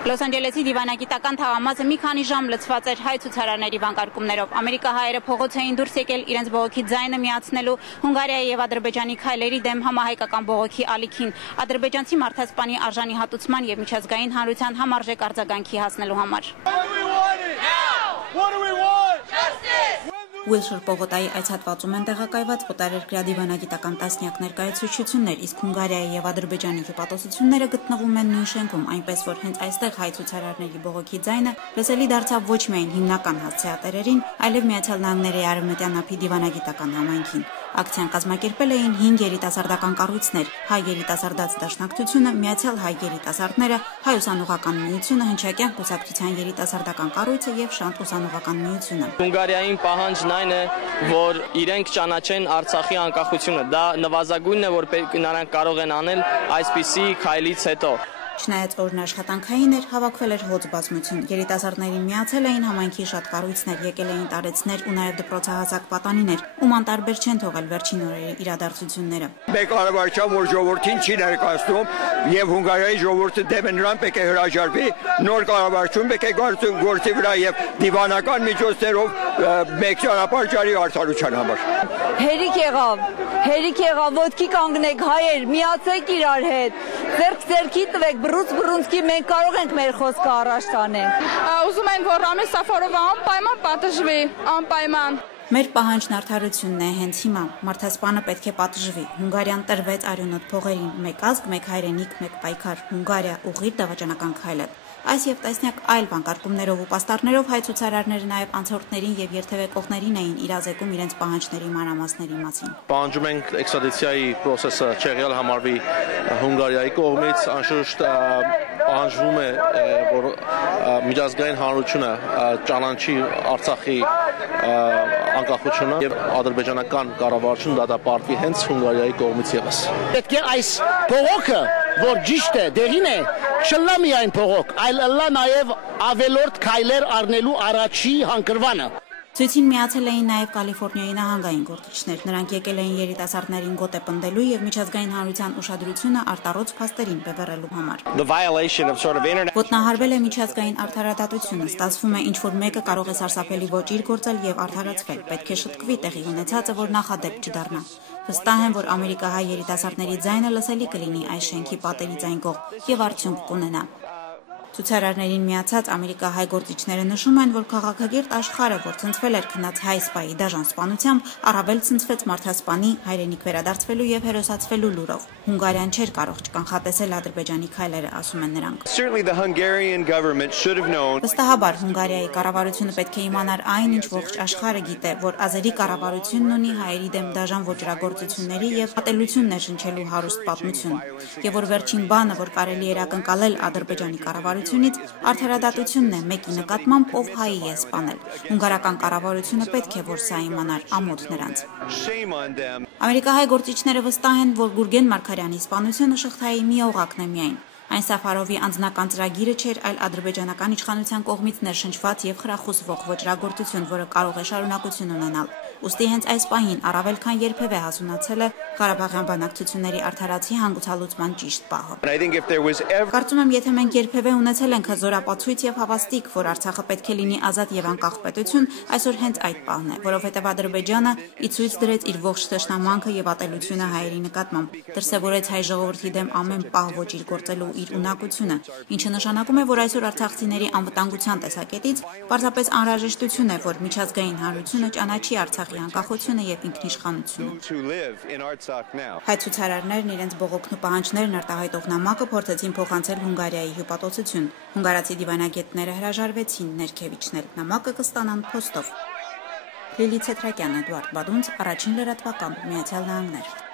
Լոս Անջելեսի դիվանագիտական թաղամասը մի քանի ժամ լցված էր հայ ցուցարարների վանկարկումներով։ Ամերիկահայերը փողոց էին դուրս եկել իրենց բողոքի ձայնը միացնելու Հունգարիայի եւ Ադրբեջանի քայլերի դեմ համահայկական բողոքի ալիքին, ադրբեջանցի մարդասպանի արժանի հատուցման եւ միջազգային հանրության համարժեք արձագանքի հասնելու համար։ Ուիլշր պողոտայի այս հատվածում են տեղակայված օտարերկրյա դիվանագիտական տասնյակ ներկայացուցիչներ, իսկ Հունգարիայի եւ Ադրբեջանի հյուպատոսությունները գտնվում են նույն շենքում, այնպես որ հենց այստեղ հայ ցուցարարների բողոքի ձայնը լսելի դարձավ ոչ միայն հիմնական հասցեատերերին, այլև Միացյալ Նահանգների Արևմտյան ափի դիվանագիտական համայնքին։ Ակցիան կազմակերպել էին 5 երիտասարդական կառույցներ՝ Հայ երիտասարդաց դաշնակցությունը, Միացյալ հայ երիտասարդները, Հայ ուսանողական միությունը, Հնչակյան կուսակցության երիտասարդական կառույցը եւ Շանթ ուսանողական միությունը։ Հունգարիային պահանջն այն է, որ իրենք ճանաչեն Արցախի անկախությունը։ Դա նվազագույնն է, որ նրանք կարող են անել այսպիսի քայլից հետո։ Չնայած օրն աշխատանքային էր, հավաքվել էր հոծ բազմություն։ Երիտասարդներին միացել էին համայնքի շատ կառույցներ, եկել էին տարեցներ ու նաև դպրոցահասակ պատանիներ, ում անտարբեր չեն թողել վերջին օրերի իրադարձությունները։ Մեկ կառավարության, որ ժողովրդին չի ներկայացնում եւ Հունգարիայի ժողովուրդը դեմ է նրան պետք է հրաժարվի, նոր կառավարություն պետք է գործի վրա եւ դիվանական միջոցներով մեկ ճանապարհ ջարի արդարության համար։ Հերիք եղավ, ոտքի կանգնեք հայեր, միացեք իրար հետ, ձեռքի տվեք, բռունցքի մենք կարող ենք մեր խոսքը առաջ տանենք։ Ուզում ենք, որ Ռամիլ Սաֆարովը անպայման պատժվի, անպայման։ Մեր պահանջն արդարությունն է հենց հիմա։ Մարդասպանը պետք է պատժվի։ Հունգարիան տրվեց արյունոտ փողերին, մեկ ազգ, մեկ հայրենիք, մեկ պայքար։ Հունգարիա ուղիղ դավաճանական քայլ է։ Այս եւ տեսնյակ այլ վանկարկումներով ու պաստառներով հայ ցուցարարները նաեւ անցորդներին եւ երթևեկողներին էին իրազեկում իրենց պահանջների մանրամասների մասին։ Պահանջում ենք էքստրադիցիայի process-ը չեղյալ համարվի Հունգարիայի կողմից, անշուշտ պահանջվում է, որ միջազգային հանրությունը ճանաչի Արցախի անկախությունը եւ ադրբեջանական կառավարությունը դատապարտվի հենց Հունգարիայի կողմից եւս։ Պետք է այս փողոքը, որ ճիշտ է, դեղին է, չլա միայն փողոք, այլ լա նաեւ ավելորդ քայլեր առնելու առաջի հանգրվանը։ Ցույցին միացել էին նաև Կալիֆոռնիայի նահանգային գործիչներ։ Նրանք եկել էին երիտասարդներին գոտե պնդելու եւ միջազգային հանրության ուշադրությունը արտառոց փաստերին բևեռելու համար։ Ոտնահարվել է միջազգային արդարադատությունը։ Ստացվում է, ինչ որ մեկը կարող է սարսափելի ոճիր գործել եւ արդարացվել։ Պետք է շտկվի տեղի ունեցածը, որ նախադեպ չդառնա։ Վստահ եմ, որ ամերիկահայ երիտասարդների ձայնը լսելի կլինի այս շենքի պատերից այն կողմ եւ արդյունք կունենա։ Ցուցարարներին միացած ամերիկահայ գործիչները նշում են, որ քաղաքագիրտ աշխարհը, որ ցնցվել էր քնած հայ սպայի դաժան սպանությամբ, առավել ցնցվեց մարդասպանի հայրենիք վերադարձվելու եւ հերոսացվելու լուրով։ Հունգարիան չէր կարող չկանխատեսել Ադրբեջանի քայլերը, ասում են նրանք։ Վստահաբար Հունգարիայի կառավարությունը պետք է իմանար այն, ինչ ողջ աշխարհը գիտե, որ ազերի կառավարությունն ունի հայերի դեմ դաժան ոճրագործությունների եւ ատելություն ներշնչելու հարուստ պատմություն, եւ որ վերջին բանը, որ կարելի էր ակնկալել Ադրբեջանի կառավարությունից, արդարադատությունն է մեկի նկատմամբ, ով հայի է սպանել։ Հունգարական կառավարությունը պետք է որ սա իմանար, ամոթ նրանց։ Ամերիկահայ գործիչները վստահ են, որ Գուրգեն Մարգարյանի սպանությունը շղթայի մի օղակն է միայն։ Այն Սաֆարովի անձնական ծրագիրը չէր, այլ ադրբեջանական իշխանության կողմից ներշնչված եւ խրախուսվող ոճրագործություն, որը կարող է շարունակություն ունենալ։ Ուստի հենց այս պահին առավել քան երբևէ հասունացել է Ղարաբաղյան բանակցությունների արդարացի հանգուցալուծման ճիշտ պահը։ Կարծում եմ, եթե մենք երբևէ ունեցել ենք հզոր ապացույց եւ հավաստիք, որ Արցախը պետք է լինի ազատ եւ անկախ պետություն, այսօր հենց այդ պահն է, որովհետեւ Ադրբեջանը ի ցույց դրեց իր ողջ թշնամանքը եւ ատելությունը հայերի նկատմամբ, դրսեւորեց հայ ժողովրդի դեմ ամեն պահ ոճիր գործելու իր ունակությունը, ինչը նշանակում է, որ այսօր արցախցիների անվտանգության տեսակետից պարզապես անհրաժեշտություն է, որ միջազգային հանրությունը ճանաչի Արցախի անկախությունը եւ ինքնիշխանությունը։ Հայ ցուցարարներն իրենց բողոքն ու պահանջներն արտահայտող նամակը փորձեցին փոխանցել Հունգարիայի հյուպատոսություն։ Հունգարացի դիվանագետները հրաժարվեցին ներքև իջնել։ Նամակը կստանան փոստով։ Լիլիթ Ցետրակյան, Էդուարդ Բադունց, Առաջին լրատվական, Միացյալ Նահանգներ։